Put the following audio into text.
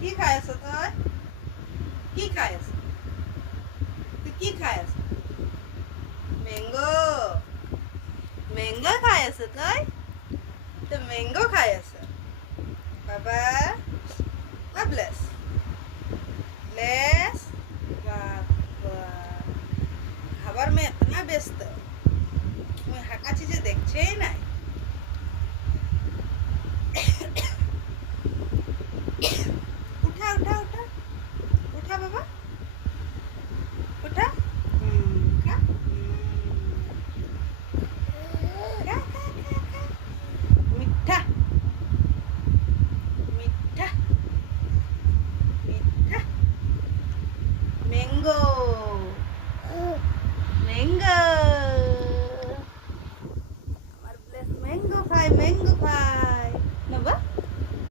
কি খাই আছ তই? কি খাই আছ? তুই কি খাই আছ? ম্যাঙ্গো ম্যাঙ্গো খাই আছ তই? তুই ম্যাঙ্গো খাই আছ? বাবা ব্লেস ब्लेस बाबा খাবার में इतना व्यस्त मैं हाका चीजें देखছে ही नहीं उठा उठा उठा उठा बाबा उठा खा खा खा खा खा मीठा मीठा मीठा मैंगो मैंगो আমার ব্লেস ম্যাঙ্গো খায় ম্যাঙ্গো